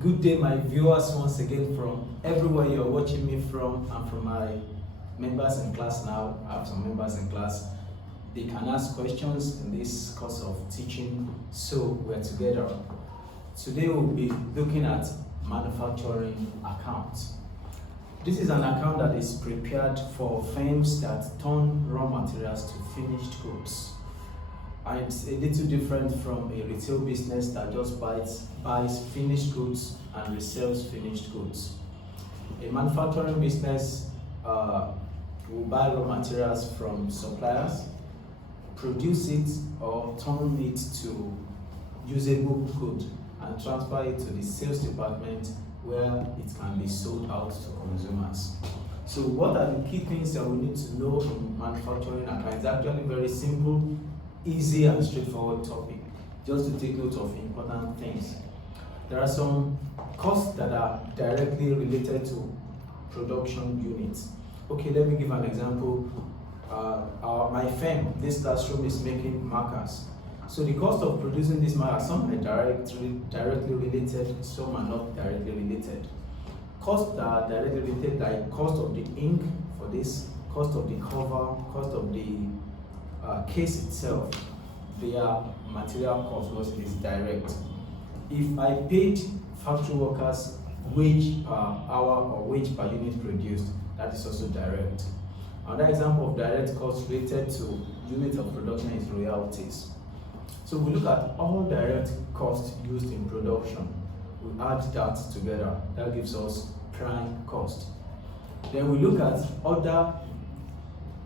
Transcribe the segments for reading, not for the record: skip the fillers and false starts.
Good day, my viewers, once again from everywhere you're watching me from, and from my members in class now. I have some members in class. They can ask questions in this course of teaching, so we're together. Today we'll be looking at manufacturing accounts. This is an account that is prepared for firms that turn raw materials to finished goods. And it's a little different from a retail business that just buys finished goods and resells finished goods. A manufacturing business will buy raw materials from suppliers, produce it or turn it to usable good, and transfer it to the sales department where it can be sold out to consumers. So what are the key things that we need to know in manufacturing account? It's actually very simple, easy and straightforward topic, just to take note of important things. There are some costs that are directly related to production units. Okay, let me give an example. My firm, this classroom, is making markers. So the cost of producing these markers, some are directly related, some are not directly related. Costs that are directly related, like cost of the ink for this, cost of the cover, cost of the case itself, they are material costs because it is direct. If I paid factory workers wage per hour or wage per unit produced, that is also direct. Another example of direct costs related to unit of production is royalties. So we look at all direct costs used in production. We add that together. That gives us prime cost. Then we look at other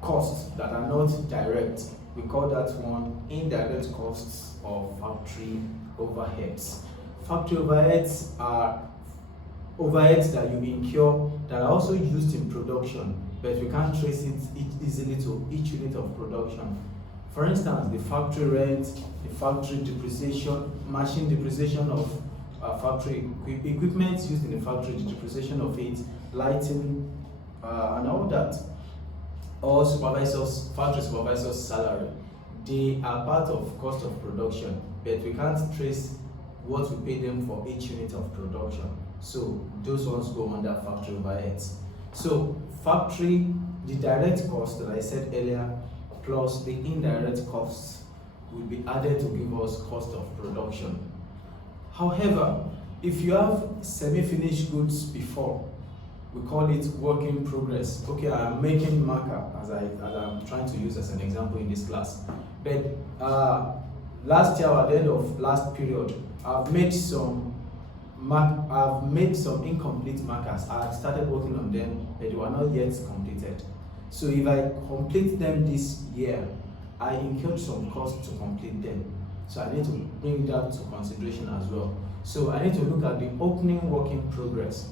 costs that are not direct. We call that one indirect costs or factory overheads. Factory overheads are overheads that you incur that are also used in production, but we can't trace it easily to each unit of production. For instance, the factory rent, the factory depreciation, machine depreciation of factory equipment used in the factory, the depreciation of it, lighting, and all that. Or factory supervisors' salary. They are part of cost of production, but we can't trace what we pay them for each unit of production. So those ones go under factory overheads. So factory, the direct cost that I said earlier, plus the indirect costs will be added to give us cost of production. However, if you have semi-finished goods before, we call it work in progress. Okay, I am making marker as I'm trying to use as an example in this class. But last year, at the end of last period, I've made some incomplete markers. I started working on them, but they were not yet completed. So if I complete them this year, I incurred some cost to complete them. So I need to bring that to consideration as well. So I need to look at the opening work in progress.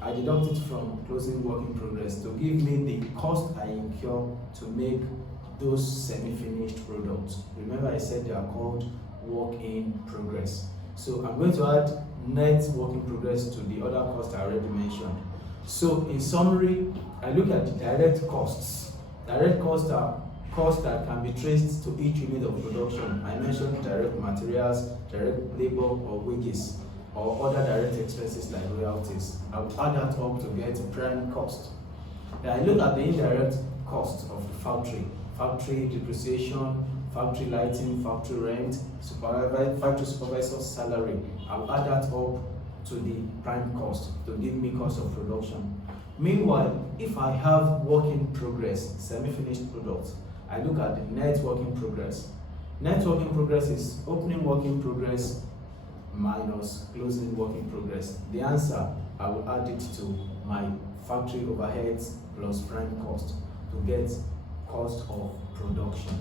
I deduct it from closing work in progress to give me the cost I incur to make those semi-finished products. Remember, I said they are called work in progress. So I'm going to add net work in progress to the other costs I already mentioned. So in summary, I look at the direct costs. Direct costs are costs that can be traced to each unit of production. I mentioned direct materials, direct labor or wages, or other direct expenses like royalties. I will add that up to get prime cost. Then I look at the indirect cost of the factory depreciation, factory lighting, factory rent, factory supervisor's salary. I will add that up to the prime cost to give me cost of production. Meanwhile, if I have work in progress, semi-finished products, I look at the net work in progress. Net work in progress is opening work in progress minus closing work in progress. The answer, I will add it to my factory overheads plus prime cost to get cost of production.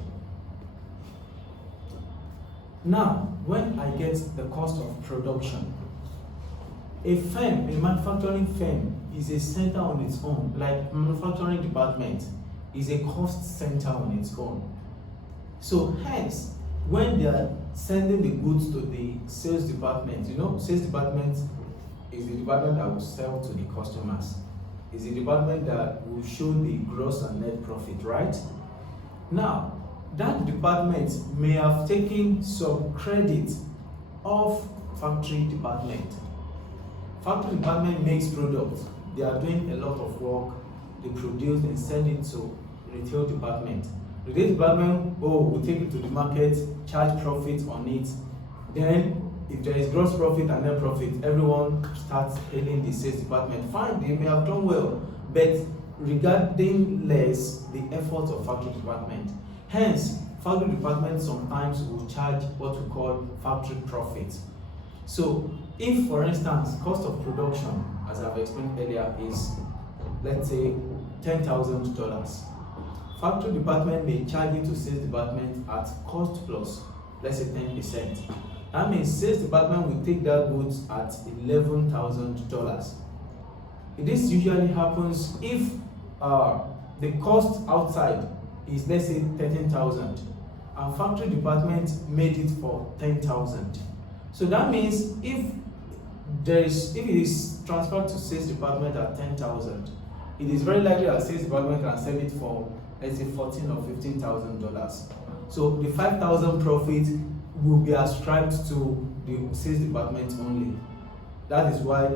Now, when I get the cost of production, a manufacturing firm is a center on its own, like manufacturing department is a cost center on its own. So hence, when they are sending the goods to the sales department, sales department is the department that will sell to the customers. It's the department that will show the gross and net profit, right? Now, that department may have taken some credit off factory department. Factory department makes products. They are doing a lot of work. They produce and send it to retail department. Retail department will take it to the market, charge profit on it. Then if there is gross profit and net profit, everyone starts hailing the sales department. Fine, they may have done well, but regarding less the effort of factory department. Hence, factory department sometimes will charge what we call factory profit. So if, for instance, cost of production, as I've explained earlier, is, let's say, $10,000, factory department may charge it to sales department at cost plus, let's say, 10%. That means sales department will take that goods at $11,000. This usually happens if the cost outside is, let's say, 13,000, and factory department made it for 10,000. So that means if it is transferred to sales department at 10,000, it is very likely that sales department can sell it for, let's say, $14,000 or $15,000. So the 5,000 profit will be ascribed to the sales department only. That is why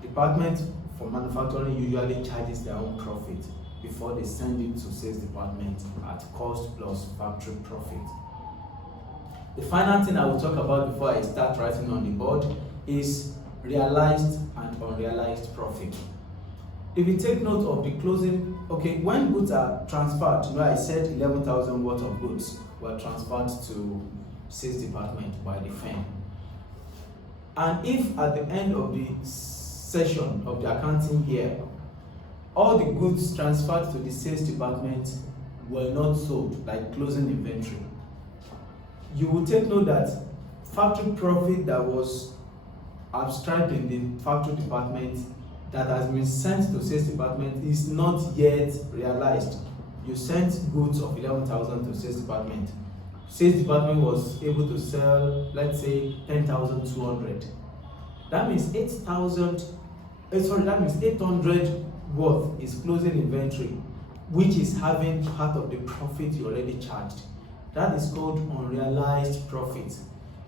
department for manufacturing usually charges their own profit before they send it to sales department at cost plus factory profit. The final thing I will talk about before I start writing on the board is realized and unrealized profit. If you take note of the closing, when goods are transferred, I said 11,000 worth of goods were transferred to sales department by the firm. And if at the end of the session of the accounting year, all the goods transferred to the sales department were not sold, like closing inventory, you will take note that factory profit that was ascribed in the factory department that has been sent to sales department is not yet realized. You sent goods of 11,000 to sales department. Sales department was able to sell, let's say, 10,200. That means 800 worth is closing inventory, which is having part of the profit you already charged. That is called unrealized profit.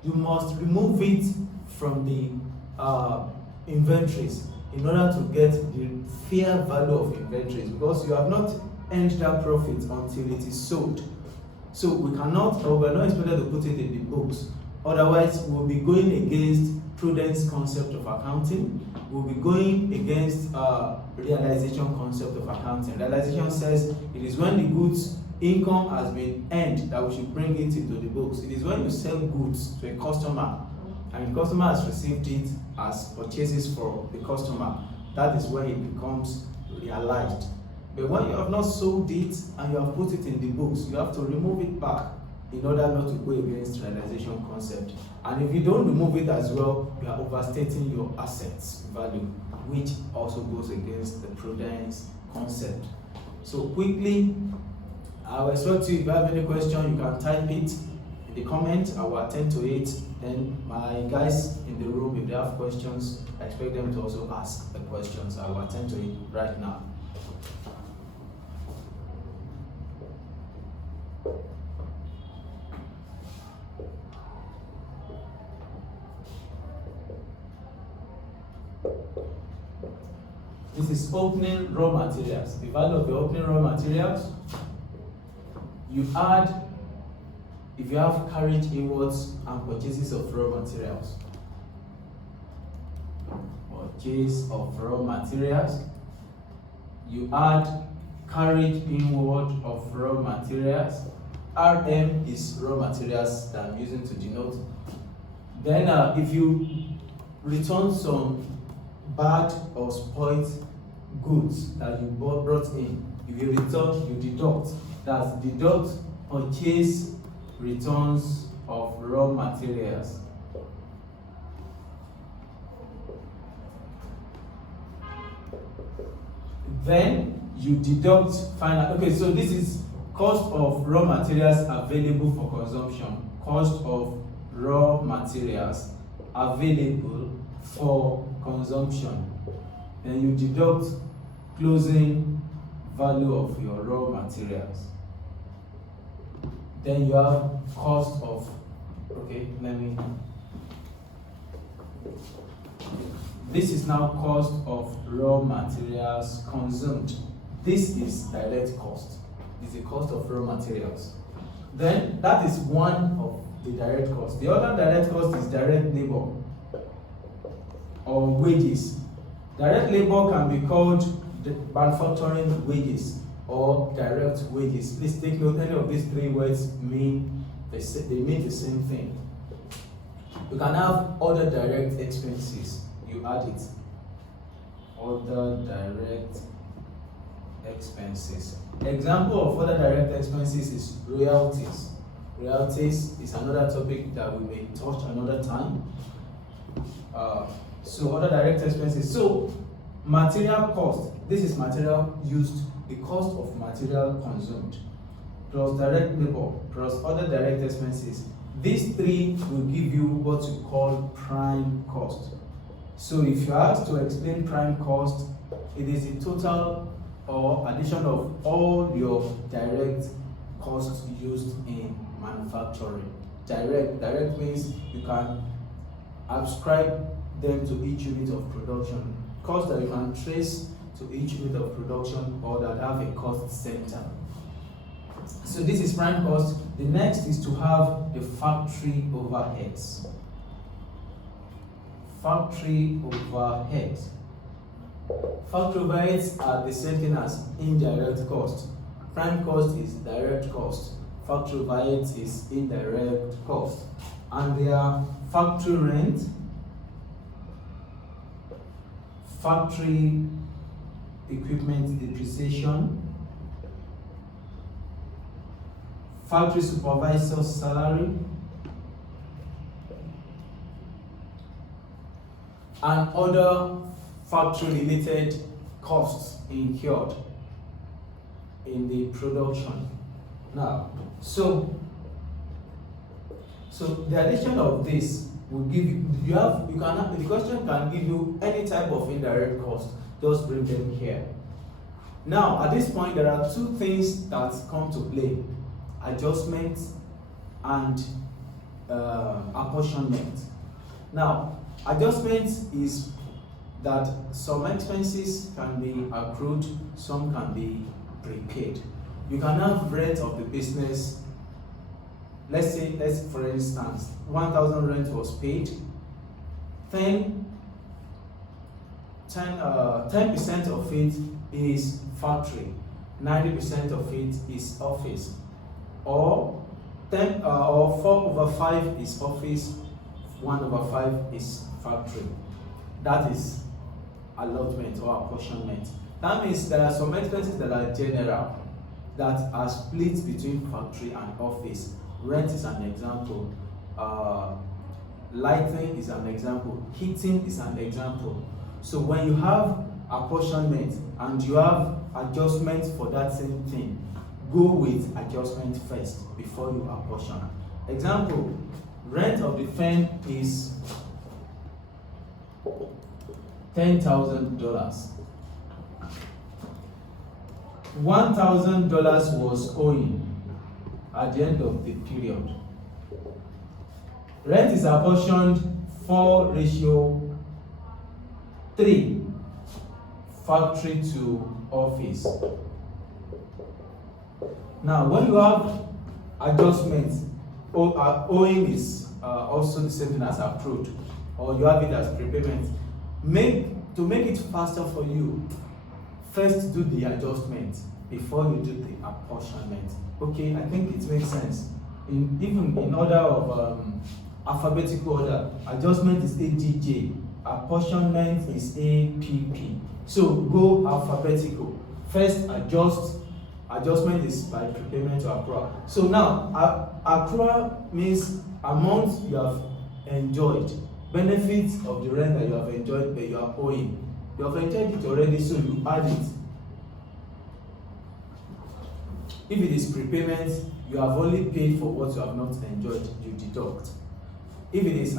You must remove it from the inventories in order to get the fair value of inventories, because you have not earned that profit until it is sold. So we are not expected to put it in the books. Otherwise, we'll be going against prudence concept of accounting. We'll be going against realization concept of accounting. Realization says it is when the goods income has been earned that we should bring it into the books. It is when you sell goods to a customer and the customer has received it as purchases for the customer, that is when it becomes realized. But when you have not sold it and you have put it in the books, you have to remove it back in order not to go against realization concept. And if you don't remove it as well, you are overstating your assets value, which also goes against the prudence concept. So quickly, I will expect you, if you have any question, you can type it in the comment. I will attend to it. Then my guys in the room, if they have questions, I expect them to also ask the questions. I will attend to it right now. This is opening raw materials. The value of the opening raw materials, you add if you have carriage inwards and purchases of raw materials. Purchase of raw materials, you add carriage inward of raw materials. RM is raw materials that I'm using to denote. Then if you return some bad or spoiled goods that you brought in, if you return, you deduct. That's deduct purchase returns of raw materials. Then you deduct final. Okay, so this is cost of raw materials available for consumption. Cost of raw materials available for consumption. Then you deduct closing value of your raw materials. Then you have cost of, okay, let me This is now cost of raw materials consumed. This is direct cost. This is the cost of raw materials. Then that is one of the direct costs. The other direct cost is direct labor or wages. Direct labor can be called the manufacturing wages or direct wages. Please take note, any of these three words mean they mean the same thing. You can have other direct expenses. You add it. Other direct expenses. Example of other direct expenses is royalties. Royalties is another topic that we may touch another time. So other direct expenses. So material cost. This is material used, the cost of material consumed, plus direct labor, plus other direct expenses. These three will give you what you call prime cost. So if you are asked to explain prime cost, it is the total or addition of all your direct costs used in manufacturing. Direct means you can ascribe them to each unit of production. Costs that you can trace to each unit of production or that have a cost center. So this is prime cost. The next is to have the factory overheads. Factory overheads. Factory overheads are the same thing as indirect cost. Prime cost is direct cost. Factory overheads is indirect cost. And they are factory rent, factory equipment depreciation, factory supervisor's salary, and other factory-related costs incurred in the production. Now, so the addition of this will give you, the question can give you any type of indirect cost. Just bring them here. Now, at this point, there are two things that come to play: adjustment and apportionment. Now, adjustment is that some expenses can be accrued, some can be prepaid. You can have rent of the business. Let's for instance, 1,000 rent was paid. 10% of it is factory, 90% of it is office, or 4/5 is office, 1/5 is factory. That is allotment or apportionment. That means there are some expenses that are general, that are split between factory and office. Rent is an example. Lighting is an example. Heating is an example. So when you have apportionment and you have adjustment for that same thing, go with adjustment first before you apportion. Example, rent of the firm is $10,000. $1,000 was owing at the end of the period. Rent is apportioned 4:3, factory to office. Now, when you have adjustments, owing is also the same thing as accrued, or you have it as prepayment. To make it faster for you, first do the adjustment before you do the apportionment. Okay, I think it makes sense. Even in order of alphabetical order, adjustment is AGJ, apportionment is APP. So go alphabetical. First adjustment is by prepayment to accrual. So now accrual means amount you have enjoyed, benefits of the rent that you have enjoyed but you are owing. You have enjoyed it already, so you add it. If it is prepayment, you have only paid for what you have not enjoyed, you deduct. If it is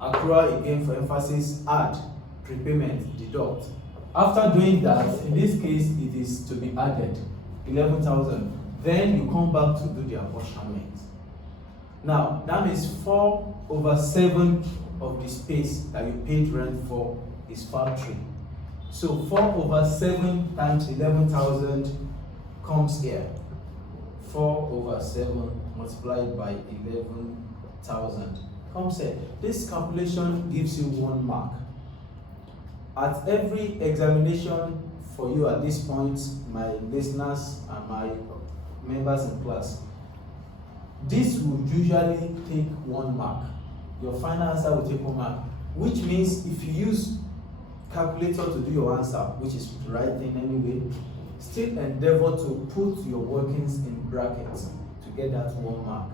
accrual, again for emphasis, add, prepayment, deduct. After doing that, in this case, it is to be added, 11,000. Then you come back to do the apportionment. Now, that means 4/7 of the space that you paid rent for is factory. So 4/7 times 11,000 comes here. 4/7 multiplied by 11,000 comes here. This calculation gives you 1 mark. At every examination for you at this point, my listeners and my members in class, this will usually take 1 mark. Your final answer will take 1 mark, which means if you use calculator to do your answer, which is the right thing anyway, still endeavor to put your workings in brackets to get that 1 mark.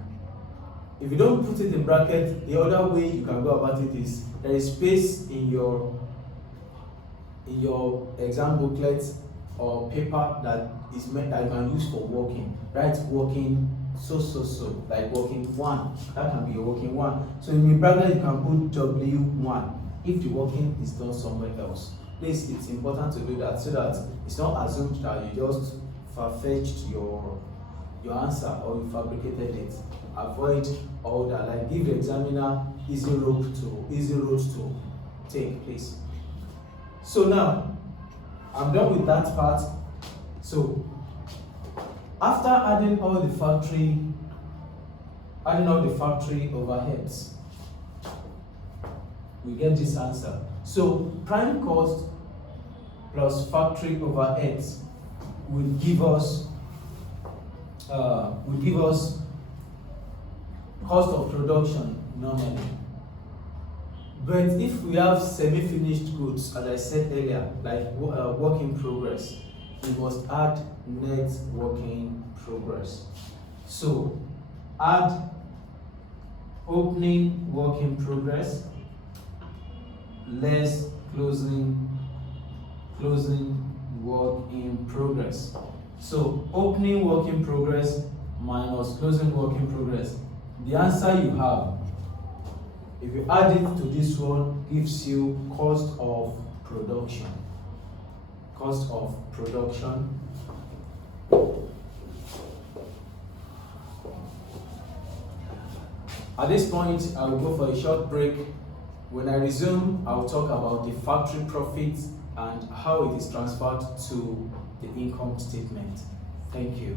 If you don't put it in bracket, the other way you can go about it is there is space in your exam booklet or paper that is meant that you can use for working. Write working so, like working 1. That can be your working 1. So in the bracket you can put W1 if the working is done somewhere else. Please, it's important to do that so that it's not assumed that you just far-fetched your answer or you fabricated it. Avoid all that. Like give the examiner easy road to take, please. So now I'm done with that part. So after adding all the factory overheads, we get this answer. So prime cost plus factory overheads will give us cost of production normally. But if we have semi-finished goods, as I said earlier, like work in progress, we must add net work in progress. So add opening work in progress less closing work in progress. So opening work in progress minus closing work in progress. The answer you have, if you add it to this one, gives you cost of production. Cost of production. At this point, I will go for a short break. When I resume, I will talk about the factory profits and how it is transferred to the income statement. Thank you.